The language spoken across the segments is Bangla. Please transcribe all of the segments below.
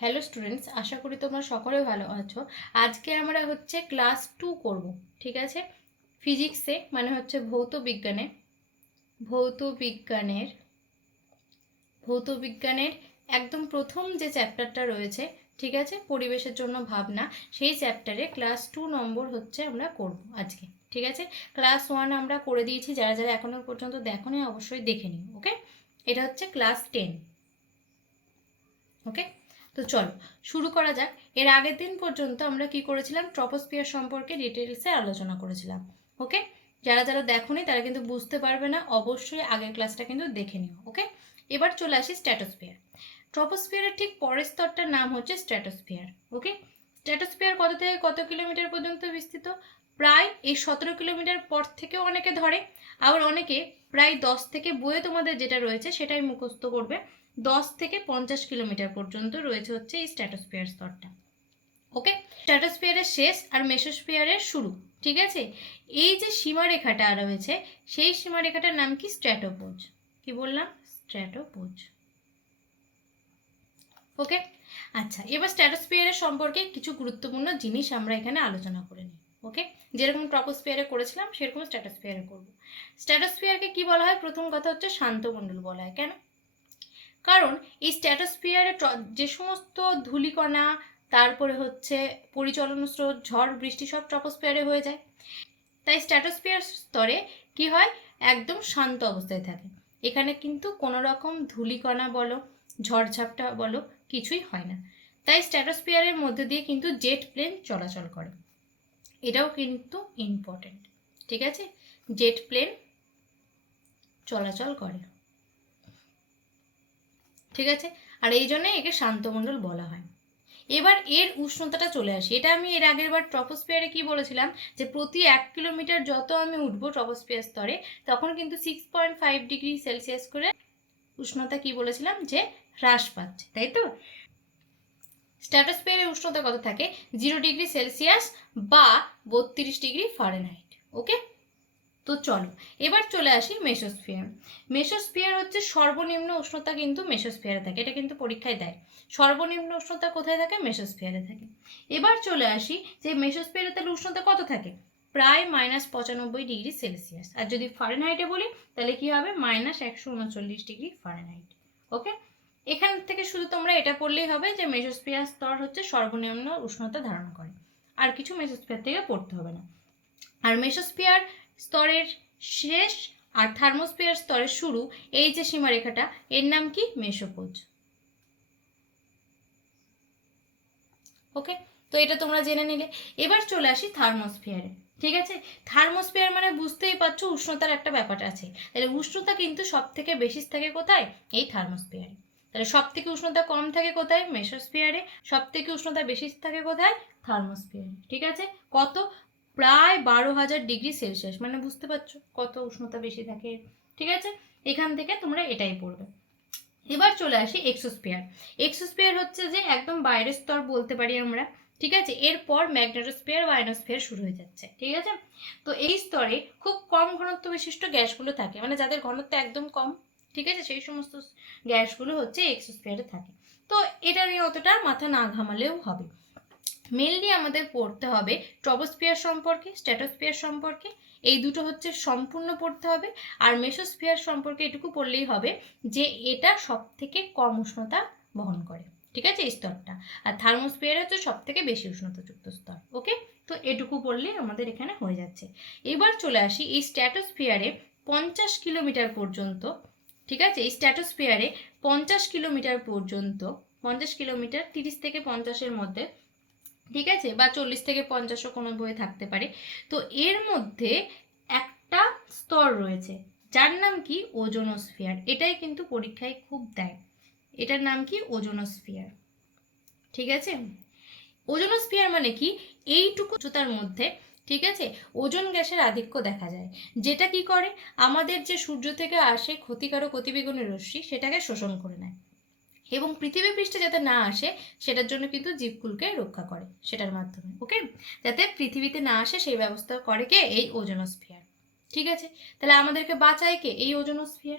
হ্যালো স্টুডেন্টস আশা করি তোমরা সকলে ভালো আছো। আজকে আমরা হচ্ছে ক্লাস টু করব, ঠিক আছে? ফিজিক্সে মানে হচ্ছে ভৌত বিজ্ঞানে। ভৌত বিজ্ঞানের ভৌত বিজ্ঞানের একদম প্রথম যে চ্যাপ্টারটা রয়েছে, ঠিক আছে? পরিবেশের জন্য ভাবনা, সেই চ্যাপ্টারে ক্লাস টু নম্বর হচ্ছে আমরা করব আজকে, ঠিক আছে? ক্লাস ওয়ান আমরা করে দিয়েছি, যারা যারা এখনও পর্যন্ত দেখোনি অবশ্যই দেখে নিও ওকে এটা হচ্ছে ক্লাস টেন ওকে তো চলো, শুরু করা যাক। এর আগের দিন পর্যন্ত আমরা কি করেছিলাম? ট্রপোস্পিয়ার সম্পর্কে ডিটেলসে আলোচনা করেছিলাম, ওকে? যারা যারা দেখোনি, তারা কিন্তু বুঝতে পারবে না, অবশ্যই আগের ক্লাসটা কিন্তু দেখে নিও, ওকে? এবার চলে আসি স্ট্র্যাটোস্পিয়ার ট্রপোস্পিয়ারের ঠিক পরের স্তরটার নাম হচ্ছে স্ট্র্যাটোস্পিয়ার ওকে? স্ট্র্যাটোস্পিয়ার কত থেকে কত কিলোমিটার পর্যন্ত বিস্তৃত? প্রায় এই সতেরো কিলোমিটার পর থেকেও অনেকে ধরে। আবার অনেকে প্রায় দশ থেকে বইয়ে তোমাদের যেটা রয়েছে, সেটাই মুখস্থ করবে। দশ থেকে পঞ্চাশ কিলোমিটার পর্যন্ত রয়েছে হচ্ছে এই স্ট্র্যাটোস্পিয়ার স্তরটা। ওকে স্ট্র্যাটোস্পিয়ারের শেষ আর মেসোস্পিয়ারের শুরু, ঠিক আছে? এই যে সীমারেখাটা রয়েছে, সেই সীমারেখাটার নাম কি? স্ট্র্যাটোপোজ কি বললাম? স্ট্র্যাটোপোজ ওকে আচ্ছা এবার স্ট্র্যাটোস্পিয়ারের সম্পর্কে কিছু গুরুত্বপূর্ণ জিনিস আমরা এখানে আলোচনা করে নিই। ওকে যেরকম ট্রপোস্পিয়ারে করেছিলাম, সেরকম স্ট্র্যাটোস্পিয়ারে করব। স্ট্র্যাটোস্পিয়ারকে কি বলা হয়? প্রথম কথা হচ্ছে শান্তমণ্ডল বলা হয়। কেন? কারণ এই স্ট্র্যাটোস্ফিয়ারে যে সমস্ত ধূলিকণা, তারপরে হচ্ছে পরিচলন স্রোত, ঝড়, বৃষ্টি সব ট্রপোস্ফিয়ারে হয়ে যায়। তাই স্ট্র্যাটোস্ফিয়ার স্তরে কি হয়? একদম শান্ত অবস্থায় থাকে। এখানে কিন্তু কোনো রকম ধূলিকণা বলো, ঝড়ঝাপটা বলো, কিছুই হয় না। তাই স্ট্র্যাটোস্ফিয়ারের মধ্যে দিয়ে কিন্তু জেট প্লেন চলাচল করে। এটাও কিন্তু ইম্পর্টেন্ট ঠিক আছে? জেট প্লেন চলাচল করে। ঠিক আছে? আর এই জন্যই একে শান্তমণ্ডল বলা হয়। এবার এর উষ্ণতাটা চলে আসে। এটা আমি এর আগের বার ট্রপোস্পিয়ারে কি বলেছিলাম? যে প্রতি এক কিলোমিটার যত আমি উঠবো ট্রপোস্পিয়ার স্তরে, তখন কিন্তু six point five degree Celsius করে উষ্ণতা কি বলেছিলাম? যে হ্রাস পাচ্ছে, তাই তো? স্ট্র্যাটোস্পিয়ারের উষ্ণতা কত থাকে? জিরো ডিগ্রি সেলসিয়াস বা বত্রিশ ডিগ্রি ফারেনহাইট ওকে তো চলো, এবার চলে আসি মেসোস্ফিয়ার মেসোস্ফিয়ার হচ্ছে সর্বনিম্ন উষ্ণতা কিন্তু মেসোস্ফিয়ারে থাকে, এটা কিন্তু পরীক্ষায় দেয়। সর্বনিম্ন উষ্ণতা কোথায় থাকে? মেসোস্ফিয়ারে থাকে। এবার চলে আসি যে মেসোস্ফিয়ারে তাহলে উষ্ণতা কত থাকে? প্রায় মাইনাস পঁচানব্বই ডিগ্রি সেলসিয়াস আর যদি ফারেনহাইটে বলি, তাহলে কি হবে? মাইনাস একশো উনচল্লিশ ডিগ্রি ফারেনহাইট ওকে এখান থেকে শুধু তোমরা এটা পড়লেই হবে যে মেসোস্ফিয়ার স্তর হচ্ছে সর্বনিম্ন উষ্ণতা ধারণ করে। আর কিছু মেসোস্ফিয়ার থেকে পড়তে হবে না। আর মেসোস্ফিয়ার স্তরের শেষ আর থার্মোস্ফিয়ার স্তরের শুরু, এই যে সীমারেখাটা, এর নাম কি? মেসোপোজ। ওকে? তো এটা তোমরা জেনে নিলে। এবার চলে আসি থার্মোস্ফিয়ারে, ঠিক আছে? থার্মোস্ফিয়ার মানে বুঝতেই পারছ উষ্ণতার একটা ব্যাপার আছে। তাহলে উষ্ণতা কিন্তু সব থেকে বেশি থাকে কোথায়? এই থার্মোস্ফিয়ারে। তাহলে সব থেকে উষ্ণতা কম থাকে কোথায়? মেসোস্ফিয়ারে। সব থেকে উষ্ণতা বেশি থাকে কোথায়? থার্মোস্ফিয়ারে, ঠিক আছে? কত? প্রায় বারো হাজার ডিগ্রি সেলসিয়াস। মানে বুঝতে পারছ কত উষ্ণতা বেশি থাকে। ঠিক আছে? এখান থেকে তোমরা এটাই পড়বে। এবার চলে আসি এক্সোস্পিয়ার এক্সোস্পিয়ার হচ্ছে যে একদম বাইরের স্তর বলতে পারি আমরা। ঠিক আছে? এরপর ম্যাগনেটোস্পিয়ার বা আয়নোস্ফিয়ার শুরু হয়ে যাচ্ছে। ঠিক আছে? তো এই স্তরে খুব কম ঘনত্ব বিশিষ্ট গ্যাসগুলো থাকে। মানে যাদের ঘনত্ব একদম কম, ঠিক আছে? সেই সমস্ত গ্যাসগুলো হচ্ছে এক্সোস্পিয়ারে থাকে। তো এটা নিয়ে অতটা মাথা না ঘামালেও হবে। মেনলি আমাদের পড়তে হবে ট্রবোস্পিয়ার সম্পর্কে স্ট্যাটোস্পিয়ার সম্পর্কে। এই দুটো হচ্ছে সম্পূর্ণ পড়তে হবে। আর মেসোস্ফিয়ার সম্পর্কে এটুকু পড়লেই হবে যে এটা সব থেকে কম উষ্ণতা বহন করে। ঠিক আছে? এই স্তরটা। আর থার্মোস্ফিয়ার হচ্ছে সব থেকে বেশি উষ্ণতাযুক্ত স্তর। ওকে তো এটুকু পড়লেই আমাদের এখানে হয়ে যাচ্ছে। এবার চলে আসি এই স্ট্যাটোস্ফিয়ারে পঞ্চাশ কিলোমিটার পর্যন্ত, ঠিক আছে? এই স্ট্যাটোস্ফিয়ারে পঞ্চাশ কিলোমিটার পর্যন্ত, পঞ্চাশ কিলোমিটার, তিরিশ থেকে পঞ্চাশের মধ্যে ঠিক আছে? বা চল্লিশ থেকে পঞ্চাশও কোনো বইয়ে থাকতে পারে। তো এর মধ্যে একটা স্তর রয়েছে, যার নাম কি? ওজোনোস্ফিয়ার। এটাই কিন্তু পরীক্ষায় খুব দেয়। এটার নাম কি? ওজোনোস্ফিয়ার। ঠিক আছে? ওজোনোস্ফিয়ার মানে কি? এইটুকু উচ্চতার মধ্যে, ঠিক আছে? ওজন গ্যাসের আধিক্য দেখা যায়। যেটা কি করে? আমাদের যে সূর্য থেকে আসে ক্ষতিকারক অতিবেগুনি রশ্মি, সেটাকে শোষণ করে নেয়। এবং পৃথিবী পৃষ্ঠে যাতে না আসে, সেটার জন্য কিন্তু জীবকুলকে রক্ষা করে সেটার মাধ্যমে, ওকে? যাতে পৃথিবীতে না আসে, সেই ব্যবস্থা করে কে? এই ওজোনোস্ফিয়ার। ঠিক আছে? তাহলে আমাদেরকে বাঁচায় কে? এই ওজোনোস্ফিয়ার।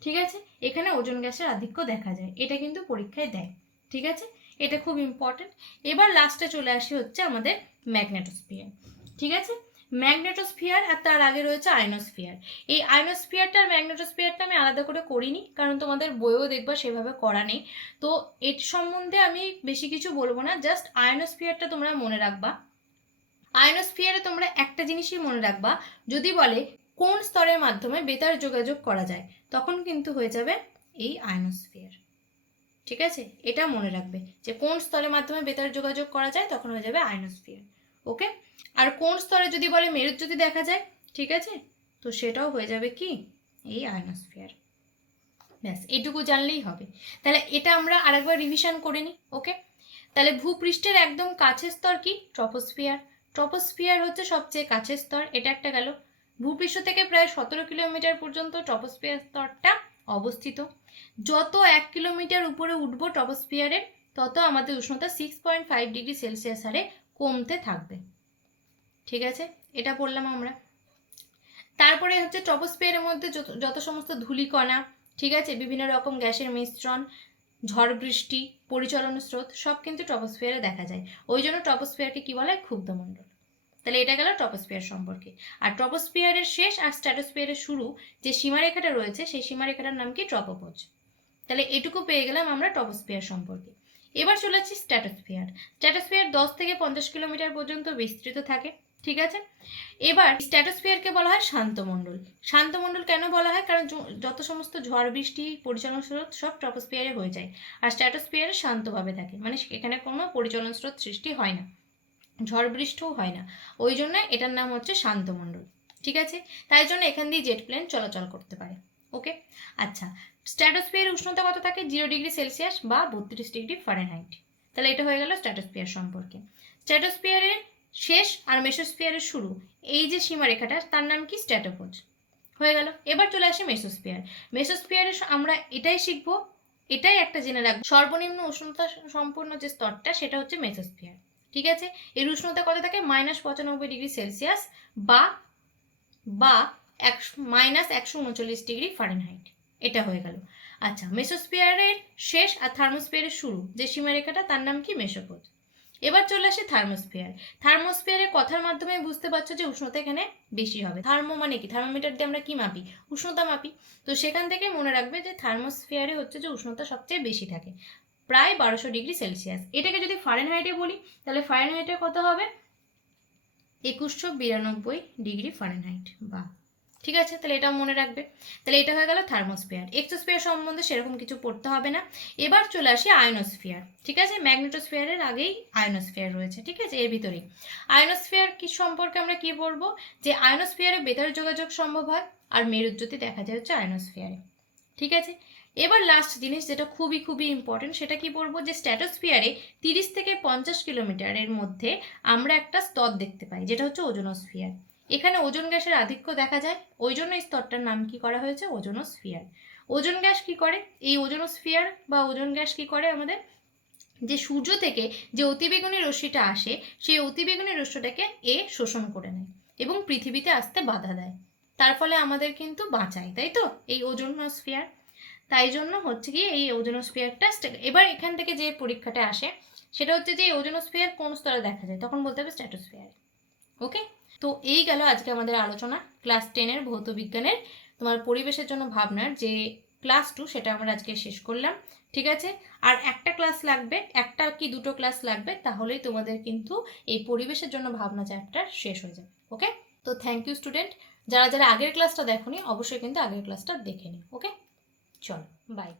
ঠিক আছে? এখানে ওজন গ্যাসের আধিক্য দেখা যায়। এটা কিন্তু পরীক্ষায় দেয়। ঠিক আছে? এটা খুব ইম্পর্টেন্ট এবার লাস্টে চলে আসি হচ্ছে আমাদের ম্যাগনেটোস্ফিয়ার ঠিক আছে? ম্যাগনেটোস্ফিয়ার আর তার আগে রয়েছে আইনোস্ফিয়ার। এই আইনোস্ফিয়ারটা আর ম্যাগনেটোস্ফিয়ারটা আমি আলাদা করে করিনি, কারণ তোমাদের বইও দেখবা সেভাবে করা নেই। তো এর সম্বন্ধে আমি বেশি কিছু বলব না, জাস্ট আয়নোস্ফিয়ারটা তোমরা মনে রাখবা। আয়নোস্ফিয়ারে তোমরা একটা জিনিসই মনে রাখবা, যদি বলে কোন স্তরের মাধ্যমে বেতার যোগাযোগ করা যায়, তখন কিন্তু হয়ে যাবে এই আয়নোস্ফিয়ার ঠিক আছে? এটা মনে রাখবে যে কোন স্তরের মাধ্যমে বেতার যোগাযোগ করা যায়, তখন হয়ে যাবে আয়নোস্ফিয়ার ওকে? আর কোন স্তরে যদি বলে মেরুত যদি দেখা যায়, ঠিক আছে? তো সেটাও হয়ে যাবে কি? এই আয়নোস্ফিয়ার। ব্যাস, এটুকু জানলেই হবে। তাহলে এটা আমরা আরেকবার রিভিশন করে নিই, ওকে? তাহলে ভূপৃষ্ঠের একদম কাছের স্তর কি? ট্রপোস্ফিয়ার ট্রপোস্ফিয়ার হচ্ছে সবচেয়ে কাছের স্তর, এটা একটা গেল। ভূপৃষ্ঠ থেকে প্রায় সতেরো কিলোমিটার পর্যন্ত ট্রপোস্ফিয়ার স্তরটা অবস্থিত। যত এক কিলোমিটার উপরে উঠবো ট্রপোস্ফিয়ারের তত আমাদের উষ্ণতা six point five degree Celsius হারে কমতে থাকবে। ঠিক আছে? এটা পড়লাম আমরা। তারপরে হচ্ছে ট্রপোস্ফিয়ারের মধ্যে যত সমস্ত ধূলিকণা, ঠিক আছে? বিভিন্ন রকম গ্যাসের মিশ্রণ, ঝড় বৃষ্টি, পরিচালন স্রোত, সব কিন্তু ট্রপোস্ফিয়ারে দেখা যায়। ওই জন্য ট্রপোস্ফিয়ারকে কী বলা? হয় ক্ষুব্ধমণ্ডল তাহলে এটা গেল ট্রপোস্ফিয়ার সম্পর্কে। আর ট্রপোস্ফিয়ারের শেষ আর স্ট্র্যাটোস্ফিয়ারের শুরু যে সীমারেখাটা রয়েছে, সেই সীমারেখাটার নাম কি? ট্রপোপোজ তাহলে এটুকু পেয়ে গেলাম আমরা ট্রপোস্ফিয়ার সম্পর্কে। এবার চলে যাচ্ছি স্ট্র্যাটোস্ফিয়ার স্ট্র্যাটোস্ফিয়ার দশ থেকে পঞ্চাশ কিলোমিটার পর্যন্ত বিস্তৃত থাকে, ঠিক আছে? এবার স্ট্র্যাটোস্ফিয়ারকে বলা হয় শান্তমণ্ডল। শান্তমণ্ডল কেন বলা হয়? কারণ যত সমস্ত ঝড়, বৃষ্টি, পরিচালন স্রোত সব ট্রপোস্ফিয়ারে হয়ে যায়। আর স্ট্র্যাটোস্ফিয়ারে শান্তভাবে থাকে মানে এখানে কোনো পরিচালন স্রোত সৃষ্টি হয় না। ঝড়, বৃষ্টিও হয় না। ওই জন্য এটার নাম হচ্ছে শান্তমণ্ডল, ঠিক আছে? তাই জন্য এখান দিয়ে জেট প্লেন চলাচল করতে পারে ওকে আচ্ছা স্ট্র্যাটোস্ফিয়ারের উষ্ণতা কত থাকে? জিরো ডিগ্রি সেলসিয়াস বা বত্রিশ ডিগ্রি ফারেনহাইট। তাহলে এটা হয়ে গেল স্ট্র্যাটোস্ফিয়ার সম্পর্কে। স্ট্র্যাটোস্ফিয়ারের শেষ আর মেসোস্ফিয়ারের শুরু, এই যে সীমারেখাটা, তার নাম কি? স্ট্র্যাটোপোজ হয়ে গেল। এবার চলে আসি মেসোস্ফিয়ার। মেসোস্ফিয়ারে আমরা এটাই শিখব, এটাই একটা জেনে রাখব। সর্বনিম্ন উষ্ণতা সম্পূর্ণ যে স্তরটা, সেটা হচ্ছে মেসোস্ফিয়ার। ঠিক আছে? এর উষ্ণতা কত থাকে? মাইনাস পঁচানব্বই ডিগ্রি সেলসিয়াস বা বা একশো মাইনাস একশো উনচল্লিশ ডিগ্রি ফারেনহাইট। এটা হয়ে গেল। আচ্ছা মেসোস্ফিয়ারের শেষ আর থার্মোস্ফিয়ারের শুরু, যে সীমারেখাটা, তার নাম কি? মেসোপোজ এবার চলে আসে থার্মোস্ফিয়ার। থার্মোস্ফিয়ারের কথার মাধ্যমে বুঝতে পারছ যে উষ্ণতা এখানে বেশি হবে। থার্মো মানে কি? থার্মোমিটার দিয়ে আমরা কি মাপি? উষ্ণতা মাপি। তো সেখান থেকে মনে রাখবে যে থার্মোস্ফিয়ারে হচ্ছে যে উষ্ণতা সবচেয়ে বেশি থাকে, প্রায় বারোশো ডিগ্রি সেলসিয়াস। এটাকে যদি ফারেনহাইটে বলি, তাহলে ফারেনহাইটে কত হবে? একুশশো বিরানব্বই ডিগ্রি ফারেনহাইট। বা ঠিক আছে? তাহলে এটাও মনে রাখবে। তাহলে এটা হয়ে গেল থার্মোস্ফিয়ার। এক্সোস্ফিয়ার সম্বন্ধে সেরকম কিছু পড়তে হবে না। এবার চলে আসি আয়নোস্ফিয়ার। ঠিক আছে? ম্যাগনেটোস্ফিয়ারের আগেই আয়নোস্ফিয়ার রয়েছে। ঠিক আছে? এর ভিতরেই। আয়নোস্ফিয়ার কি সম্পর্কে আমরা কি বলব? যে আয়নোস্ফিয়ারে বেতার যোগাযোগ সম্ভব হয় আর মেরুজ্যোতি দেখা যায় হচ্ছে আয়নোস্ফিয়ারে। ঠিক আছে? এবার লাস্ট জিনিস যেটা খুবই খুবই ইম্পর্টেন্ট সেটা কি বলব? যে স্ট্যাটোস্ফিয়ারে তিরিশ থেকে পঞ্চাশ কিলোমিটারের মধ্যে আমরা একটা স্তর দেখতে পাই, যেটা হচ্ছে ওজোনোস্ফিয়ার। এখানে ওজন গ্যাসের আধিক্য দেখা যায়। ওই জন্য এই স্তরটার নাম কি করা হয়েছে? ওজোনোস্ফিয়ার ওজন গ্যাস কি করে? এই ওজোনোস্ফিয়ার বা ওজন গ্যাস কি করে আমাদের? যে সূর্য থেকে যে অতিবেগুনি রশ্মিটা আসে, সেই অতিবেগুনি রশ্মিটাকে এ শোষণ করে নেয় এবং পৃথিবীতে আসতে বাধা দেয়। তার ফলে আমাদের কিন্তু বাঁচায়, তাই তো? এই ওজোনোস্ফিয়ার তাই জন্য হচ্ছে কি এই ওজোনোস্ফিয়ারটা এবার এখান থেকে যে পরীক্ষাটা আসে, সেটা হচ্ছে যে ওজোনোস্ফিয়ার কোন স্তরে দেখা যায়? তখন বলতে হবে স্ট্র্যাটোস্ফিয়ার। ওকে? তো এই গেল আজকে আমাদের আলোচনা ক্লাস টেনের ভৌত বিজ্ঞানের, তোমার পরিবেশের জন্য ভাবনার যে ক্লাস টু সেটা আমরা আজকে শেষ করলাম, ঠিক আছে? আর একটা ক্লাস লাগবে, একটা কি দুটো ক্লাস লাগবে, তাহলেই তোমাদের কিন্তু এই পরিবেশের জন্য ভাবনা চ্যাপ্টার শেষ হয়ে যাবে ওকে তো থ্যাংক ইউ স্টুডেন্ট যারা যারা আগের ক্লাসটা দেখোনি, অবশ্যই কিন্তু আগের ক্লাসটা দেখে নিও ওকে চলো বাই